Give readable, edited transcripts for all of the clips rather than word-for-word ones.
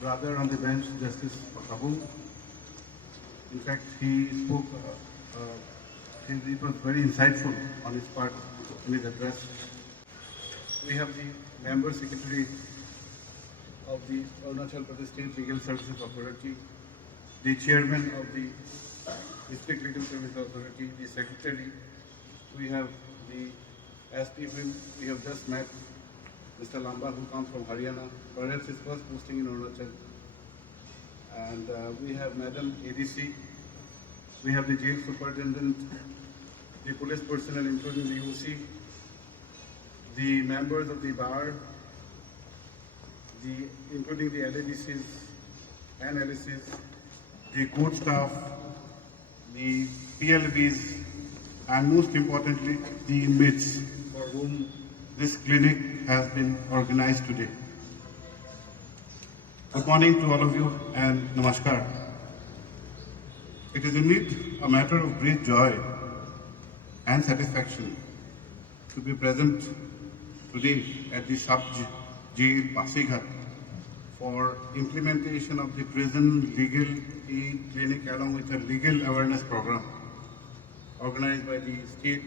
brother on the bench, Justice Prabhu. In fact, he spoke, it was very insightful on his part in his address. We have the Member Secretary of the Arunachal Pradesh State Legal Services Authority, the Chairman of the District Legal Service Authority, the Secretary. We have the SP whom we have just met, Mr. Lamba, who comes from Haryana, perhaps his first posting in Arunachal. And we have Madam ADC, we have the Jail Superintendent, the police personnel including the OC, the members of the bar, including the LADCs and LACs, the court staff, the PLBs, and most importantly, the inmates for whom this clinic has been organized today. Good morning to all of you and namaskar. It is indeed a matter of great joy and satisfaction to be present today at the sub-jail Pasighat for implementation of the prison legal aid clinic along with a legal awareness program organized by the State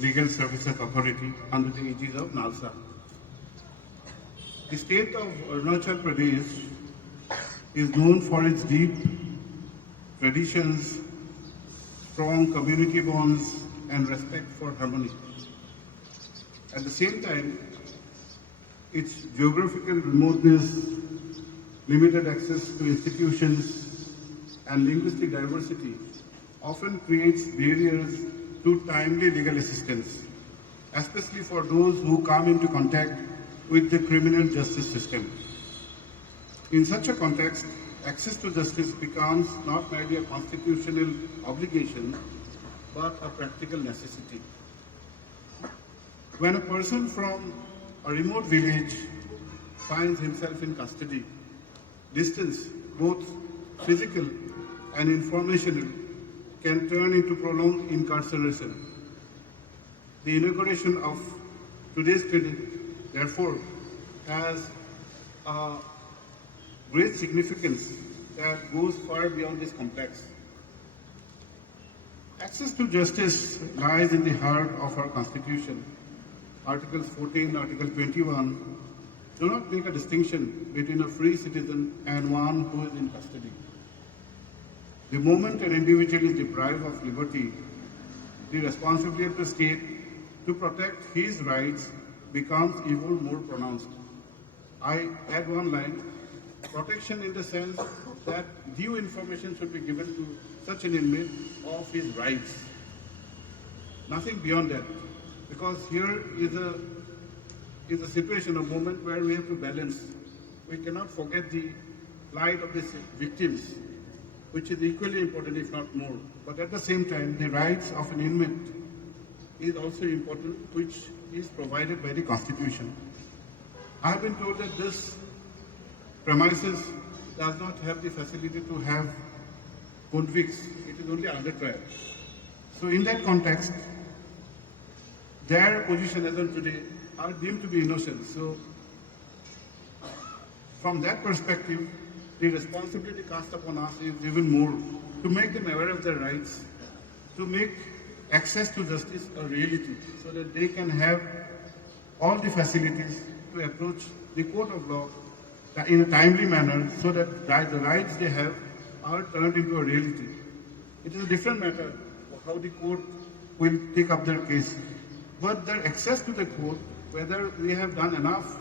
Legal Services Authority under the aegis of NALSA. The state of Arunachal Pradesh is known for its deep traditions, strong community bonds, and respect for harmony. At the same time, its geographical remoteness, limited access to institutions, and linguistic diversity often creates barriers to timely legal assistance, especially for those who come into contact with the criminal justice system. In such a context, access to justice becomes not merely a constitutional obligation, but a practical necessity. When a person from a remote village finds himself in custody, distance, both physical and informational, can turn into prolonged incarceration. The inauguration of today's clinic, therefore, has a great significance that goes far beyond this complex. Access to justice lies in the heart of our Constitution. Articles 14, Article 21 do not make a distinction between a free citizen and one who is in custody. The moment an individual is deprived of liberty, the responsibility of the state to protect his rights becomes even more pronounced. I add one line, protection in the sense that due information should be given to such an inmate of his rights. Nothing beyond that, because here is a situation, a moment where we have to balance. We cannot forget the plight of the victims, which is equally important, if not more. But at the same time, the rights of an inmate is also important, which is provided by the Constitution. I have been told that this premises does not have the facility to have convicts. It is only under trial. So in that context, their position as of today are deemed to be innocent. So from that perspective, the responsibility cast upon us is even more to make them aware of their rights, to make access to justice a reality so that they can have all the facilities to approach the court of law in a timely manner so that the rights they have are turned into a reality. It is a different matter of how the court will take up their case. But their access to the court, whether we have done enough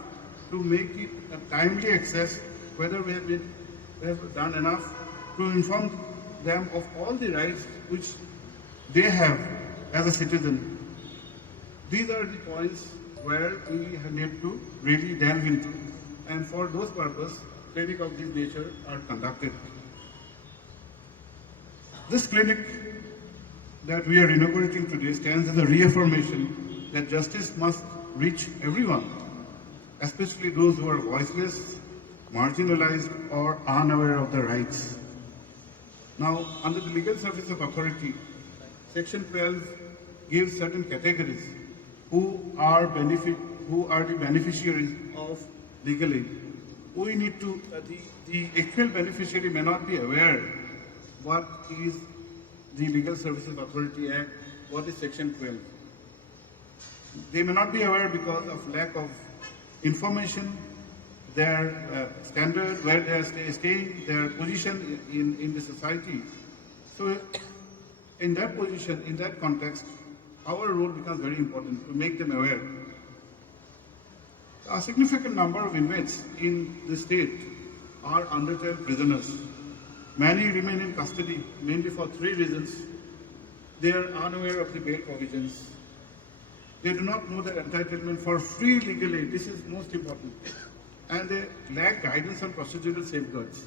to make it a timely access, whether we have done enough to inform them of all the rights which they have as a citizen. These are the points where we need to really delve into, and for those purposes, clinics of this nature are conducted. This clinic that we are inaugurating today stands as a reaffirmation that justice must reach everyone, especially those who are voiceless, marginalized, or unaware of their rights. Now, under the Legal Services Authority, Section 12 gives certain categories who are the beneficiaries of legal aid. we need to, the actual beneficiary may not be aware what is the Legal Services Authority Act, what is Section 12. They may not be aware because of lack of information, their standard, where they are staying, their position in the society. So in that position, in that context, our role becomes very important to make them aware. A significant number of inmates in the state are undertailed prisoners. Many remain in custody mainly for three reasons. They are unaware of the bail provisions. They do not know their entitlement for free legal aid. This is most important. And they lack guidance on procedural safeguards.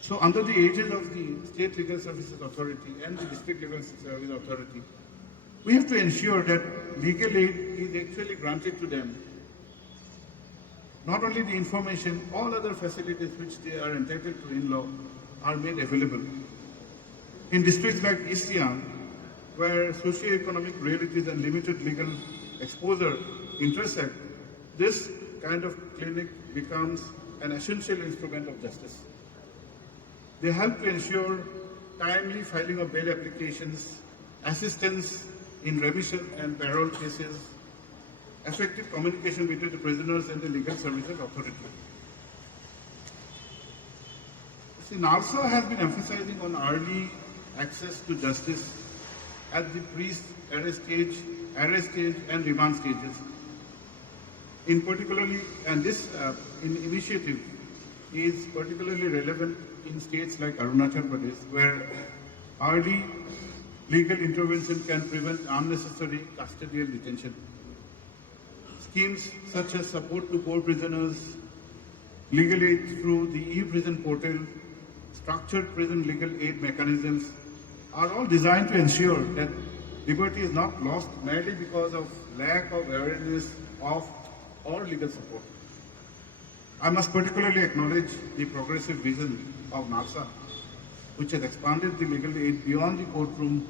So under the aegis of the State Legal Services Authority and the District Legal Service Authority, we have to ensure that legal aid is actually granted to them. Not only the information, all other facilities which they are entitled to in law are made available. In districts like East Siang, where socio-economic realities and limited legal exposure intersect, this kind of clinic becomes an essential instrument of justice. They help to ensure timely filing of bail applications, assistance in remission and parole cases, effective communication between the prisoners and the Legal Services Authority. See, NALSA has been emphasizing on early access to justice at the pre-arrest stage, arrest stage, and remand stages. In particularly, and this initiative is particularly relevant in states like Arunachal Pradesh, where early legal intervention can prevent unnecessary custodial detention. Schemes such as support to poor prisoners, legal aid through the e-prison portal, structured prison legal aid mechanisms are all designed to ensure that liberty is not lost merely because of lack of awareness of or legal support. I must particularly acknowledge the progressive vision of NALSA, which has expanded the legal aid beyond the courtroom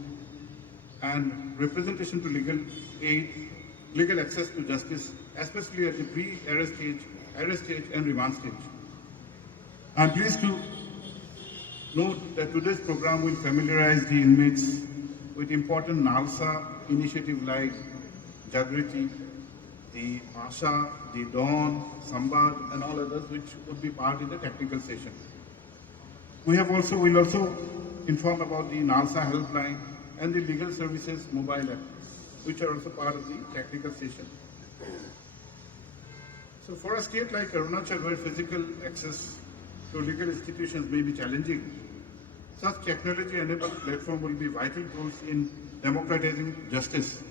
and representation to legal aid, legal access to justice, especially at the pre-arrest stage, arrest stage, and remand stage. I am pleased to note that today's program will familiarize the inmates with important NALSA initiatives like Jagriti, the Asha, the Dawn, Sambad, and all others which would be part in the technical session. We'll also inform about the NALSA helpline and the Legal Services mobile app, which are also part of the technical session. So for a state like Arunachal, where physical access to legal institutions may be challenging, such technology-enabled platform will be vital tools in democratizing justice.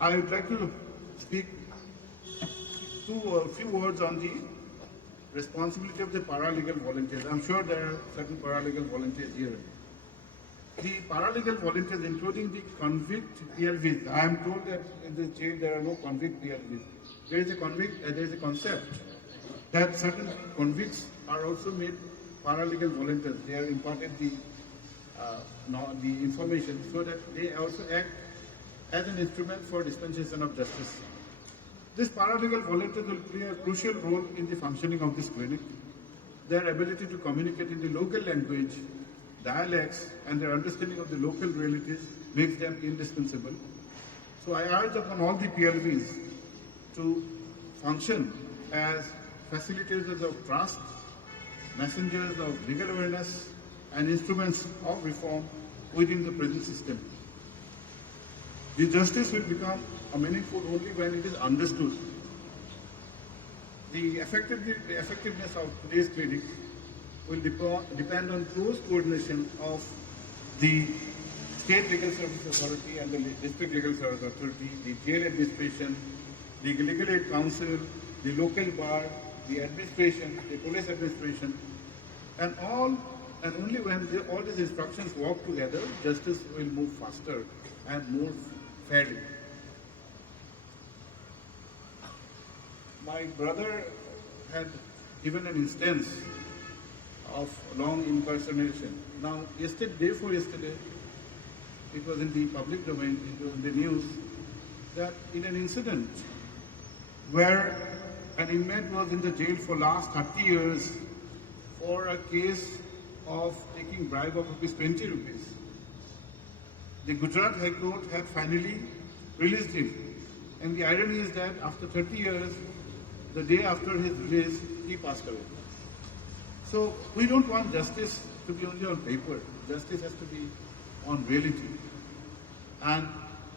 I would like to speak a few words on the responsibility of the paralegal volunteers. I'm sure there are certain paralegal volunteers here. The paralegal volunteers, including the convict PLVs, I am told that in the jail there are no convict PLVs. There is a concept that certain convicts are also made paralegal volunteers. They are imparted the information so that they also act as an instrument for dispensation of justice. This paralegal volunteers will play a crucial role in the functioning of this clinic. Their ability to communicate in the local language, dialects, and their understanding of the local realities makes them indispensable. So I urge upon all the PLVs to function as facilitators of trust, messengers of legal awareness, and instruments of reform within the prison system. The justice will become meaningful only when it is understood. The effectiveness of today's clinic will depend on close coordination of the State Legal Service Authority and the District Legal Service Authority, the jail administration, the Legal Aid Council, the local bar, the administration, the police administration, and only when all these instructions work together, justice will move faster and more fairly. My brother had given an instance of long incarceration. Now, day before yesterday, it was in the public domain, it was in the news, that in an incident where an inmate was in the jail for last 30 years for a case of taking bribe of ₹20. The Gujarat High Court had finally released him. And the irony is that after 30 years, the day after his release, he passed away. So we don't want justice to be only on paper. Justice has to be on reality. And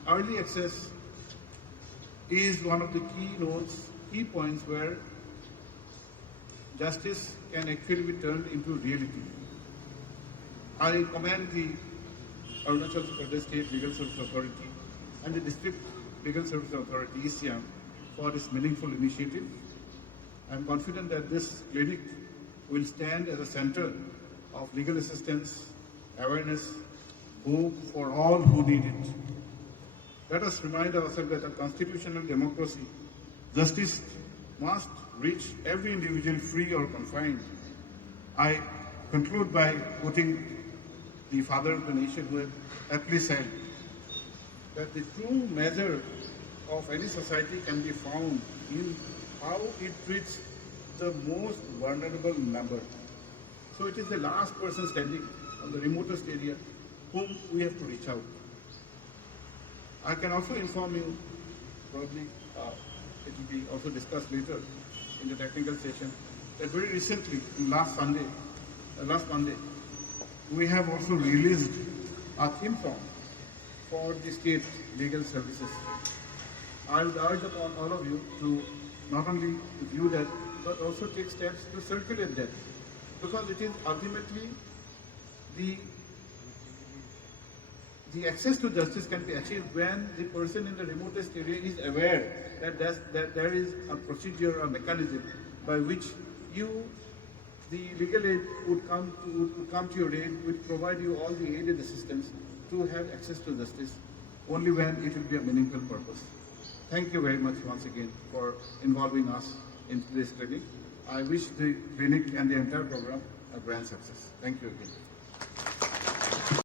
early access is one of the key points where justice can actually be turned into reality. I commend the Arunachal Pradesh State Legal Service Authority and the District Legal Service Authority, 𝐒𝐶M, for this meaningful initiative. I am confident that this clinic will stand as a center of legal assistance, awareness, hope for all who need it. Let us remind ourselves that in constitutional democracy, justice must reach every individual free or confined. I conclude by quoting the father of the nation who had aptly said that the true measure of any society can be found in how it treats the most vulnerable member. So it is the last person standing on the remotest area whom we have to reach out. I can also inform you, probably it will be also discussed later in the technical session, that very recently, last Monday, we have also released a theme song for the state legal services. I would urge upon all of you to not only view that, but also take steps to circulate that, because it is ultimately the access to justice can be achieved when the person in the remotest area is aware that there is a procedure or mechanism by which you, the legal aid, would come to your aid, would provide you all the aid and assistance to have access to justice, only when it will be a meaningful purpose. Thank you very much once again for involving us in this clinic. I wish the clinic and the entire program a grand success. Thank you again.